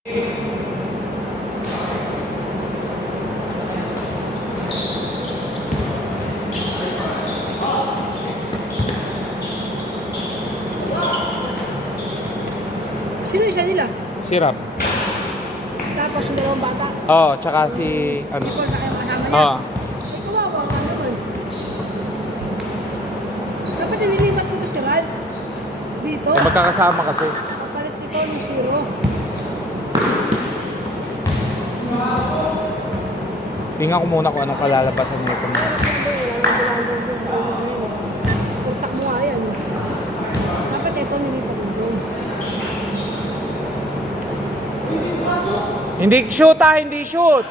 Sino isa nila? Si Rap. Tapos yung dalawang bata. Oo, tsaka si ano. Ikaw na kayo kasama niya. Oo. Ay, kawawa ka naman. Dapat nililipat mo si Rad. Dito. Eh, magkakasama kasi. Palit ikaw ng zero. Tingnan ko muna kung anong kalalabasan nito. Kontak mo nga yan. Dapat ito nilipat mo. Hindi shoot hindi shoot.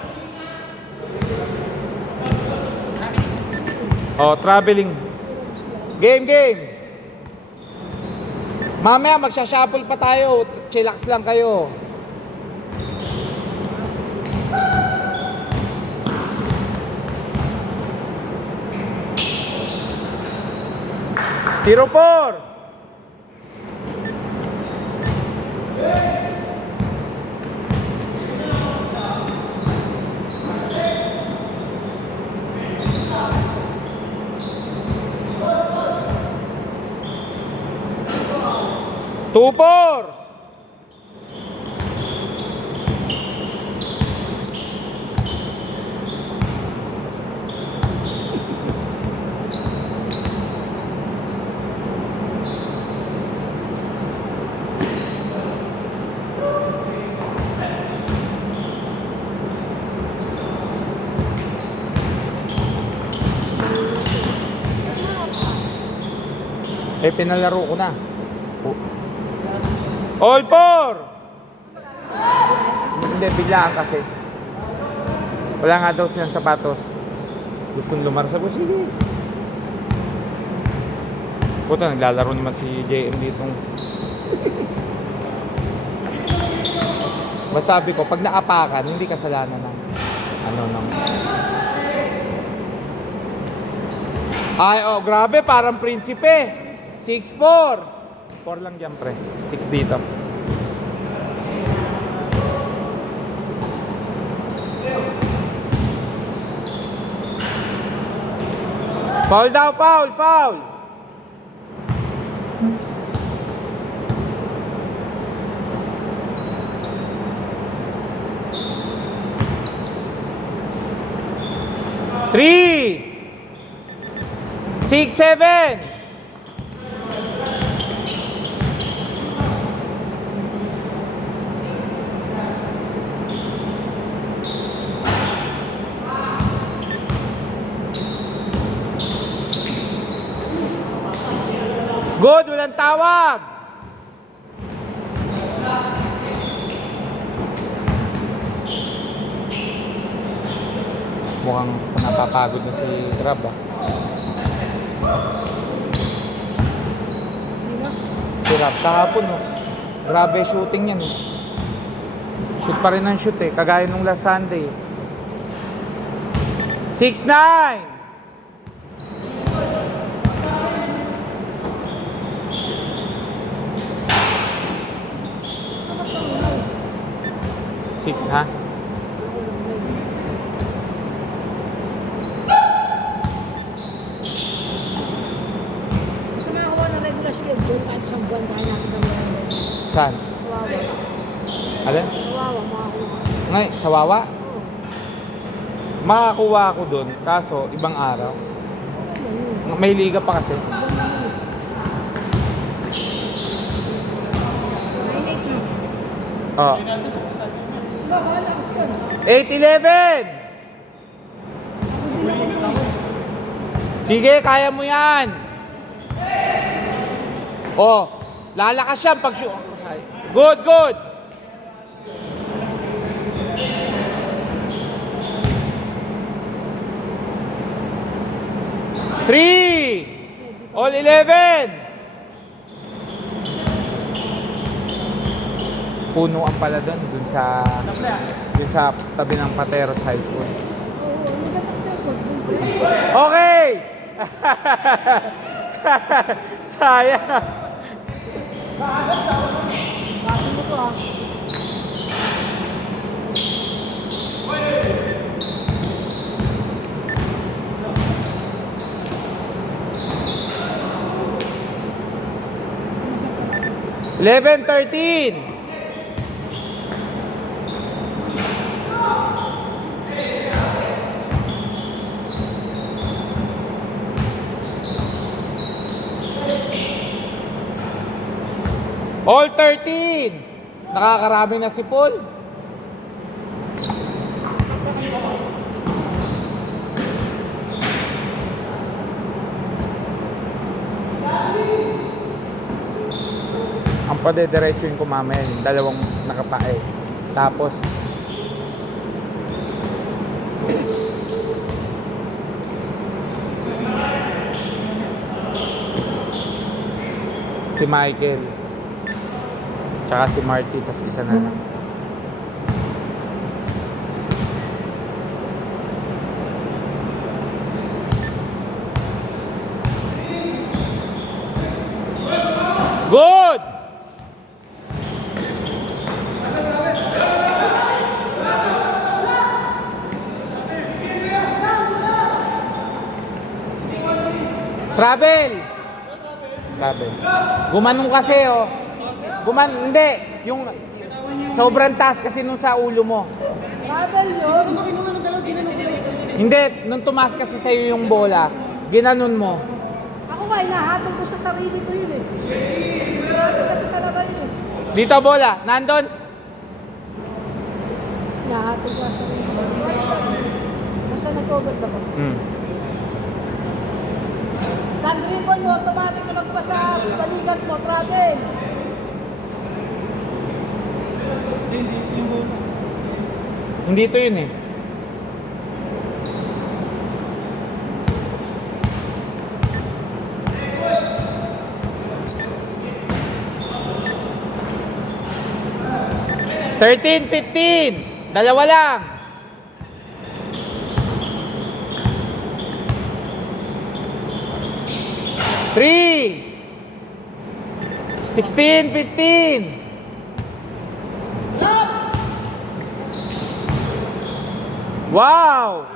Oh, traveling. Game. Mamaya magsha-shuffle pa tayo. Chillax lang kayo. Zero four. Two four. Eh, pinalaro ko na. All four! Hindi, biglaan kasi. Wala nga daw silang sapatos. Gustong lumarsab ko, sige. Puta, naglalaro naman si JM ditong. Masabi ko, pag naapakan, hindi kasalanan ng nang. Ay, oh, grabe, parang prinsipe. 6-4. 4 lang dyan, pre. 6 dito. Foul daw, foul. Three. 6, 7. Good, walang tawag. Mukhang napapagod na si Grab Si Rap kahapon Grabe shooting yan Shoot pa rin ang shoot kagaya nung last Sunday 6-9. Ha? Gusto na ako na regular schedule kahit isang buwan tayo natin gawin. Saan? Kawawa. Alin? Kawawa, makakuha. Ngay, sa Wawa? Oo. Makakuha ako dun, kaso ibang araw. May liga pa kasi. Oh. 8-11. Sige, kaya mo yan. Oh, lalakas yan pag good. Three. All 11. Puno ang pala dun sa tabi ng Pateros High School. Okay! Sayang. 11-13. All 13. Nakakarami na si Paul. Ang padediretsuin ko mamaya yung dalawang nakapae. Tapos si Michael tsaka si Marty, tas isa na lang. Good! Travel! Travel. Gumanong kasi, oh. Hindi. Yung sobrang taas kasi nung sa ulo mo. Travel yun. Kung makinuha ng dalaw, ginanong ko. Hindi. Nung tumaas kasi sa'yo yung bola, ginanon mo. Ako nga, inahatol ko sa sarili ko yun eh. Grabe kasi talaga yun eh. Dito bola. Nandun. Inahatol ko sa sarili ko. Basta nag-over ka pa. Stand ribbon mo, automatic na magpasa balikat mo, travel. Hindi ito yun eh. $13, $15. Dalawa lang. $3, $16, $15. Wow!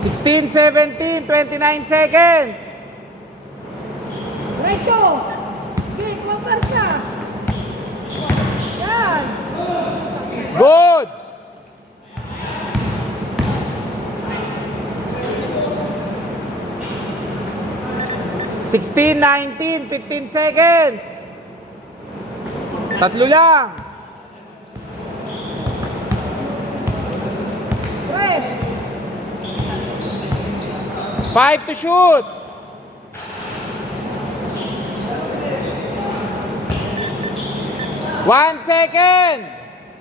$16, $17, 29 seconds. Ratio! Okay, kumapar siya. Yan. Good! $16, $19, 15 seconds. Tatlo lang. Fresh. 5 to shoot. One second.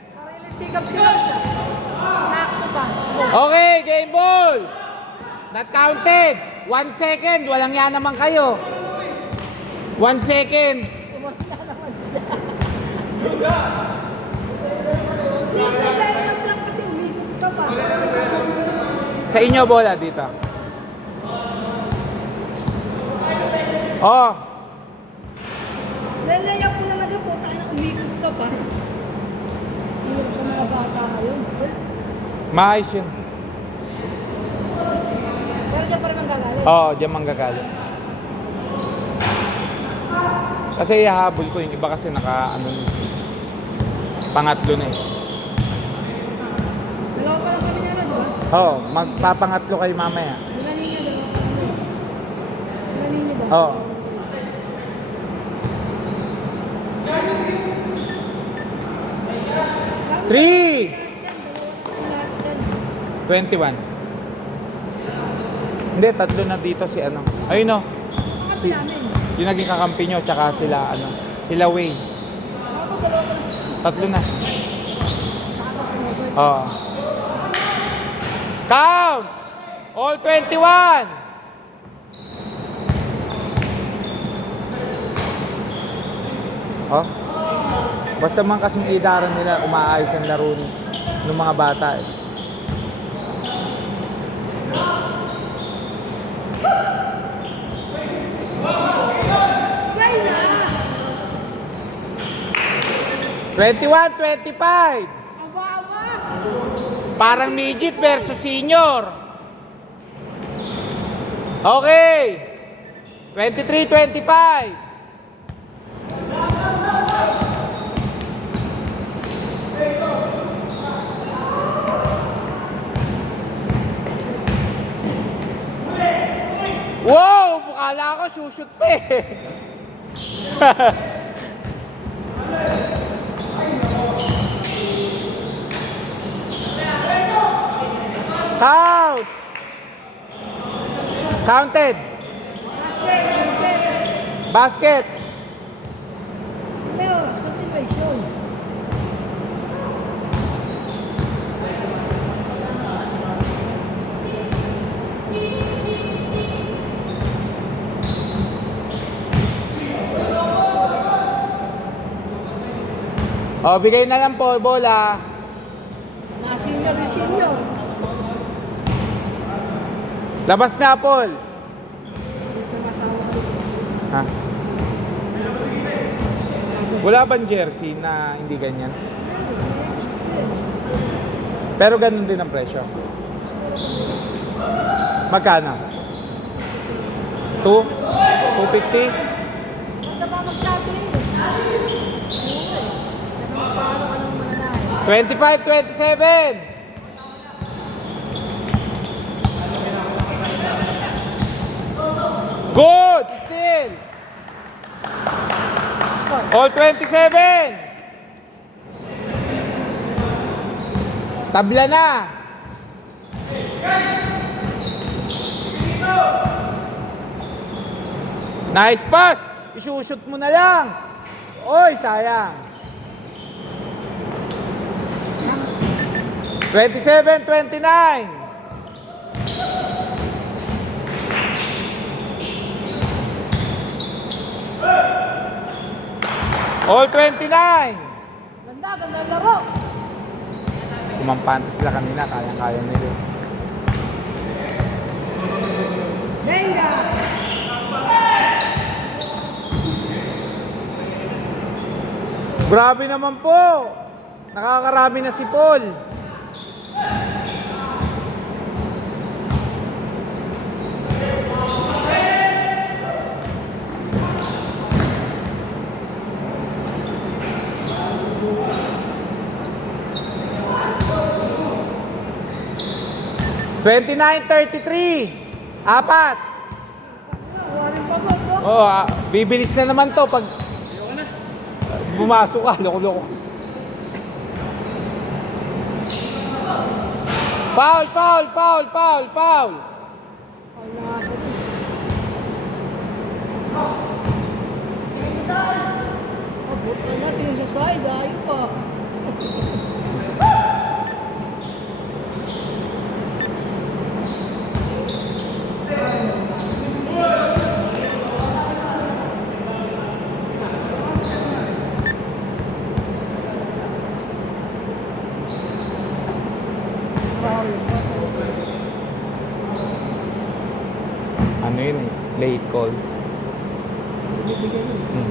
Sarili sikap siya. Sakto ba? Okay, game ball. Not counted. 1 second. Walang yan naman kayo. 1 second. Kumanta naman siya. Simple layup lang kasi umikot ka pa. Sa inyo bola dito. Oh, Lalayap mo na po, tayo na umikot ka pa. Hirap sa mga bata ngayon. maayos yun. Pero dyan pa rin manggagaling. Oo, diyan manggagaling. Kasi ihahabol ko yung iba kasi pangatlo na eh. Dalawa pa lang kami nila, di ba? Oo, magpapangatlo kayo mamaya. Dalawa ba? Oo. Three! 21. Hindi, tatlo na dito si ano. Ayun o. Kasi namin. Yung naging kakampi nyo, tsaka sila Wayne. Ako dalawa pa lang. Tatlo na. Saka sinubod. Oo. Count! All 21! Oh. Basta man kasing idaran nila, umaayos ang laro ng mga bata eh. Gay na! 21-25. Aba. Parang midget versus senior. Okay. 23-25. Wow! Bukala ako, sushoot pa eh. Count! Counted. Basket. Leos, continuation. O, bigay na lang po, bola. Senior yung senior. Labas na, Paul. Dito masawa ko. Ha? Wala bang jersey na hindi ganyan? Pero ganun din ang presyo. Magkano? 2? 250? Basta pa magsabi eh. Paano ka nang mananahin? 25-27. Good! Still! All 27! Tabla na! Nice pass! Isushoot mo na lang! Oy, sayang! 27-29! All 29! Ganda ang laro. Kumampante sila kanina, kayang-kaya nila. Venga! Grabe naman po! Nakakarami na si Paul. $29.33. Apat. Waring pagod, no? Oh, bibilis na naman to pag bumasok ka, loko-loko. Foul, foul, foul, foul, foul. Ay, nakasa din. Buto natin yung sa side, ayun pa. Ano yun eh? Late call. Bibigyan yun.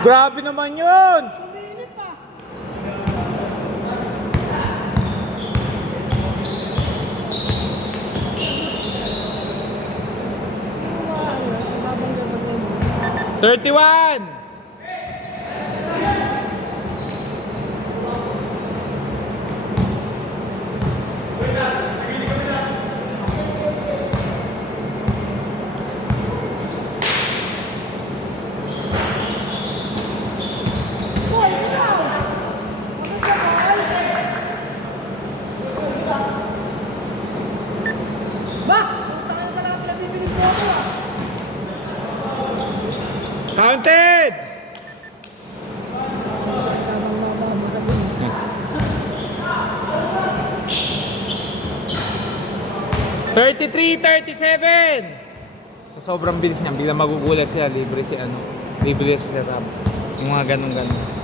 Grabe naman yun! Sumili pa. Babangga-bangga mo. 31! Boy, ikaw! Ba? Punta ka na lang na bibili ko ako ah. Counted! 33-37. Sa sobrang bilis niya, biglang magugulat siya. Libre si Ram. Yung mga ganun-ganun.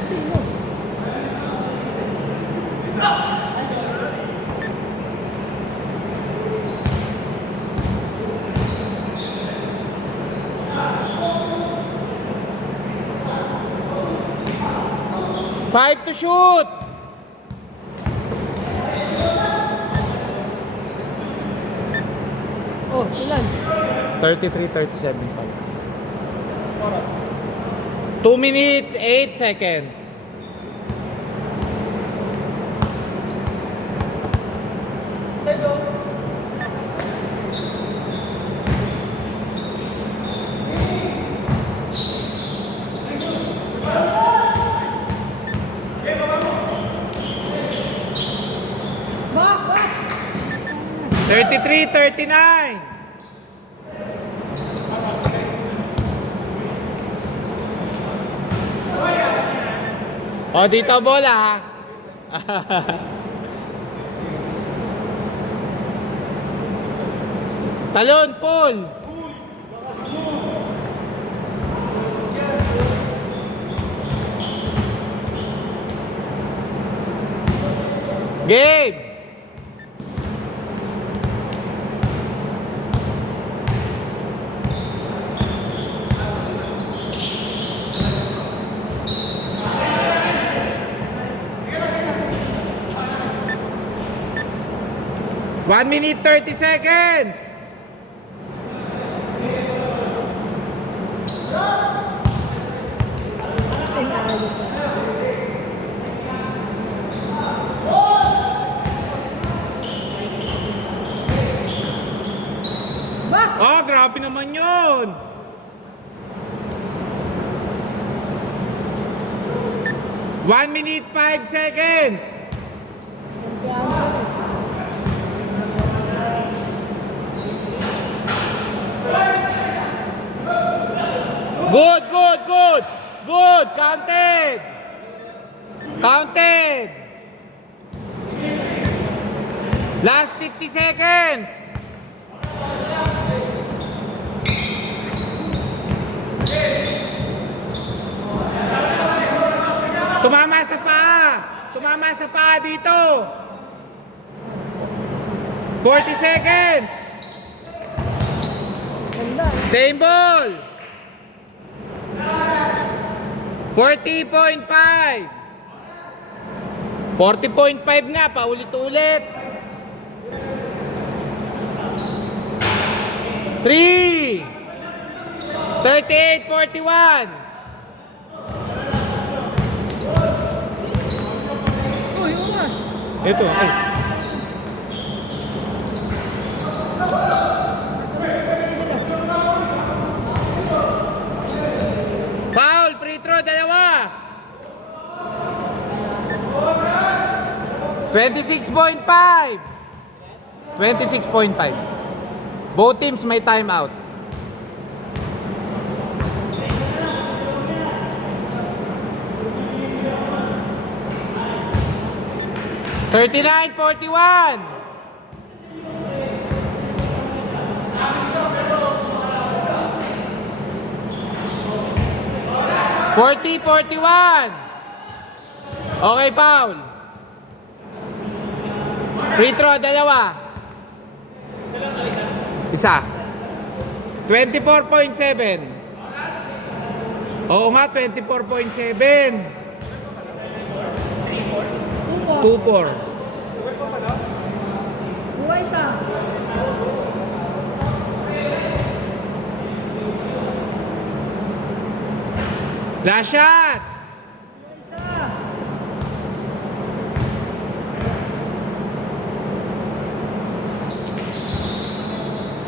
Sino? 5 to shoot! Oh, ilan? 33-37 pa. 2 minutes, 8 seconds. Ba? 33-39. O, dito bola ha. Talon, Paul. Game. One minute, 30 seconds. Tinalo pa. Ba? Oh, grabe naman yun. One minute, 5 seconds. Kumpiyansa eh. Good, good, good. Good, counted. Counted. Last 50 seconds. Tumama sa paa. Tumama sa paa dito. 40 seconds. Ganda. Same ball. 40.5. 40.5 nga, paulit-ulit. 3. 38.41. Uy, umas. Ito, ay. Foul, free throw, dalawa. 26.5. 26.5. Both teams may timeout. $39.41. $40.41. Okay, foul. Free throw, dalawa. Isa. 24.7. Oo nga, 24.7. 2-4. 2-4. Buhay isa. Last shot. Isa.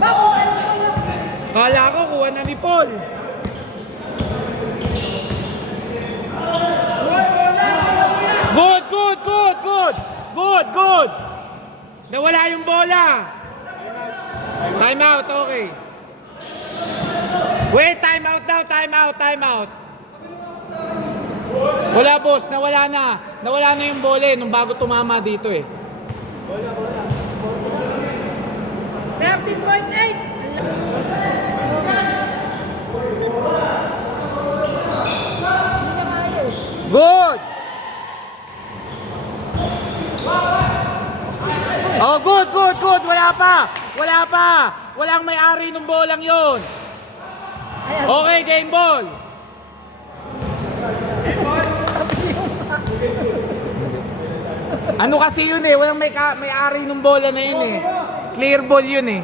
Bakit? Kala ko kuha na ni Paul. Good, good, good. bola. Time out, okay. Wait, time out daw, time out, time out. Wala boss, nawala na. Nawala na yung bola nung bago tumama dito eh. 30.8. Good! Oh, good, good, good. Wala pa. Wala pa. Walang may-ari ng bolang yon. Okay, game ball. Ano kasi yun eh, walang may-ari ng bola na yun eh. Clear ball yun eh.